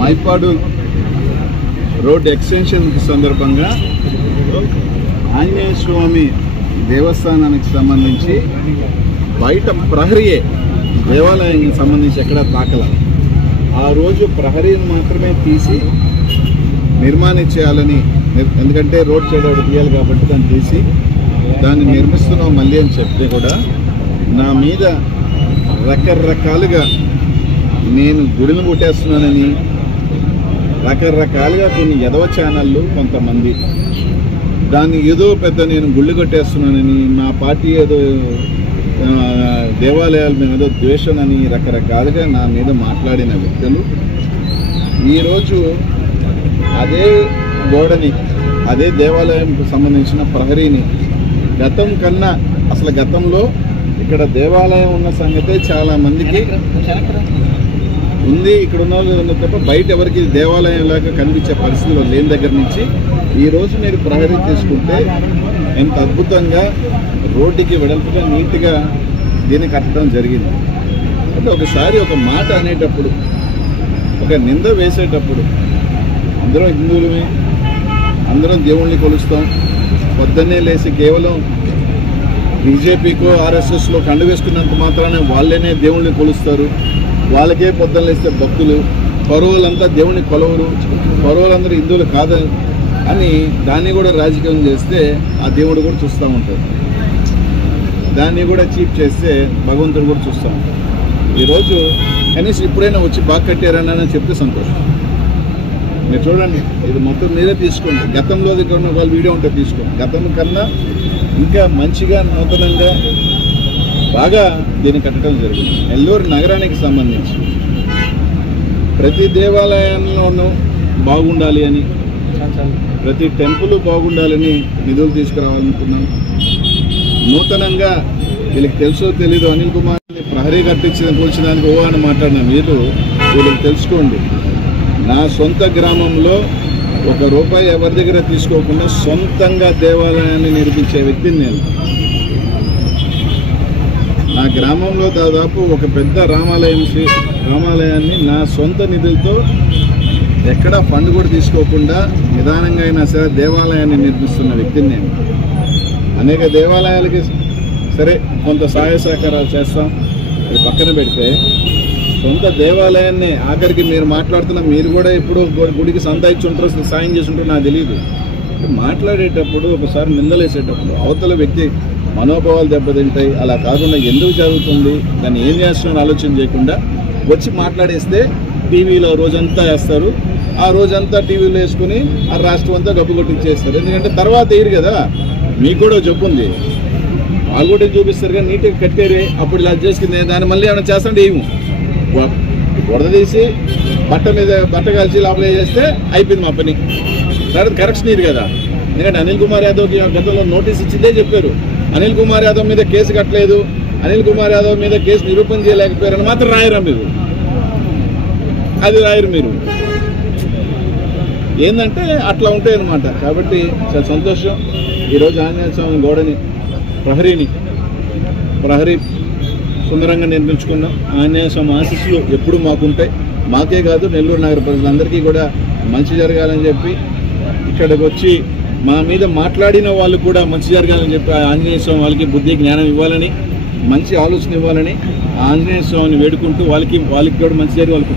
Mypadu road extension సందర్భంగా ఆంజనేయ స్వామి దేవస్థానానికి సంబంధించి బయట ప్రహరీయే దేవాలయానికి సంబంధించి ఎక్కడ తాకల ఆ రోజు ప్రహరీని మాత్రమే తీసి నిర్మాణం చేయాలని, ఎందుకంటే రోడ్ చేయడం తీయాలి కాబట్టి దాన్ని తీసి దాన్ని నిర్మిస్తున్నాం మళ్ళీ అని చెప్తే కూడా నా మీద రకరకాలుగా నేను గుడిని కొట్టేస్తున్నానని రకరకాలుగా కొన్ని ఎదవ ఛానళ్ళు కొంతమంది దాన్ని ఏదో పెద్ద నేను గుళ్ళు కట్టేస్తున్నానని, మా పార్టీ ఏదో దేవాలయాల మీద ఏదో ద్వేషమని రకరకాలుగా నా మీద మాట్లాడిన వ్యక్తులు ఈరోజు అదే గోడని, అదే దేవాలయంకు సంబంధించిన ప్రహరీని గతం కన్నా అసలు గతంలో ఇక్కడ దేవాలయం ఉన్న సంగతే చాలా మందికి ఉంది, ఇక్కడ ఉన్న వాళ్ళు తప్ప బయట ఎవరికి దేవాలయం లాగా కనిపించే పరిస్థితిలో లేని దగ్గర నుంచి ఈరోజు మీరు ప్రహరీ తీసుకుంటే ఎంత అద్భుతంగా రోడ్డుకి వెడల్పుగా నీట్గా దీన్ని కట్టడం జరిగింది. అంటే ఒకసారి ఒక మాట అనేటప్పుడు, ఒక నింద వేసేటప్పుడు అందరం హిందువులమే, అందరం దేవుణ్ణి కొలుస్తాం, పొద్దున్నే లేచి కేవలం బీజేపీకో ఆర్ఎస్ఎస్లో కండు వేసుకున్నంత మాత్రానే వాళ్ళనే దేవుణ్ణి కొలుస్తారు, వాళ్ళకే పొద్దున్న లేస్తే భక్తులు, పరువులంతా దేవుణ్ణి కొలవరు, పరువులందరూ హిందువులు కాదు అని దాన్ని కూడా రాజకీయం చేస్తే ఆ దేవుడు కూడా చూస్తూ ఉంటాడు, దాన్ని కూడా చీప్ చేస్తే భగవంతుడు కూడా చూస్తూ ఉంటాడు. ఈరోజు కనీసం ఇప్పుడైనా వచ్చి బాగా కట్టారని చెప్తే సంతోషం. మీరు చూడండి, ఇది మొత్తం మీరే తీసుకోండి, గతంలో దగ్గర వాళ్ళ వీడియో ఉంటే తీసుకోండి, గతం కన్నా ఇంకా మంచిగా నూతనంగా బాగా దీన్ని కట్టడం జరిగింది. నెల్లూరు నగరానికి సంబంధించి ప్రతి దేవాలయంలోనూ బాగుండాలి అని, ప్రతి టెంపుల్ బాగుండాలని నిధులు తీసుకురావాలనుకున్నాను. నూతనంగా వీళ్ళకి తెలుసో తెలీదు అనిల్ కుమార్ని ప్రహరీ కూల్చడానికి ఓ అని మాట్లాడిన మీరు వీళ్ళకి తెలుసుకోండి, నా సొంత గ్రామంలో ₹1 ఎవరి దగ్గర తీసుకోకుండా సొంతంగా దేవాలయాన్ని నిర్మించే వ్యక్తిని నేను. నా గ్రామంలో దాదాపు ఒక పెద్ద రామాలయాన్ని నా సొంత నిధులతో ఎక్కడా ఫండ్ కూడా తీసుకోకుండా నిదానంగా అయినా సరే దేవాలయాన్ని నిర్మిస్తున్న వ్యక్తిని నేను. అనేక దేవాలయాలకి సరే కొంత సహాయ సహకారాలు చేస్తాం, అది పక్కన పెడితే సొంత దేవాలయాన్ని ఆఖరికి మీరు మాట్లాడుతున్న మీరు కూడా ఇప్పుడు గుడికి సంతాయించుంటారో సాయం చేసుంటారో నాకు తెలియదు. మాట్లాడేటప్పుడు ఒకసారి నిందలేసేటప్పుడు అవతల వ్యక్తి మనోభావాలు దెబ్బతింటాయి. అలా కాకుండా ఎందుకు జరుగుతుంది, దాన్ని ఏం చేస్తున్నారో ఆలోచన చేయకుండా వచ్చి మాట్లాడేస్తే టీవీలో రోజంతా వేస్తారు, ఆ రోజంతా టీవీలో వేసుకుని ఆ రాష్ట్రం అంతా గబ్బు కొట్టించేస్తారు. ఎందుకంటే తర్వాత వేయరు కదా, మీకు కూడా జబ్బు ఉంది, వాళ్ళు కూడా చూపిస్తారు కానీ నీట్గా కట్టేరే అప్పుడు ఇలా చేసుకుంది దాన్ని మళ్ళీ ఏమైనా చేస్తాంటే ఏమో బురద తీసి బట్ట కలిసి లోపల చేస్తే అయిపోయింది మా పని. తర్వాత కరెక్షన్ ఇది కదా, ఎందుకంటే అనిల్ కుమార్ యాదవ్కి గతంలో నోటీస్ ఇచ్చిందే చెప్పారు, అనిల్ కుమార్ యాదవ్ మీద కేసు కట్టలేదు, అనిల్ కుమార్ యాదవ్ మీద కేసు నిరూపణ చేయలేకపోయారని మాత్రం రాయరా మీరు, అది రాయరు మీరు. ఏంటంటే అట్లా ఉంటాయి అన్నమాట. కాబట్టి చాలా సంతోషం. ఈరోజు ఆంజనేయ స్వామి గోడని ప్రహరీ సుందరంగా నిర్మించుకున్నాం. ఆంజనేయ స్వామి ఆశీస్సులు ఎప్పుడు మాకుంటాయి, మాకే కాదు నెల్లూరు నగర ప్రజలందరికీ కూడా మంచి జరగాలని చెప్పి ఇక్కడికి వచ్చి మా మీద మాట్లాడిన వాళ్ళు కూడా మంచి జరగాలని చెప్పి ఆంజనేయ స్వామి వాళ్ళకి బుద్ధి జ్ఞానం ఇవ్వాలని, మంచి ఆలోచన ఇవ్వాలని ఆంజనేయ స్వామిని వేడుకుంటూ వాళ్ళకి కూడా మంచి జరిగి వాళ్ళ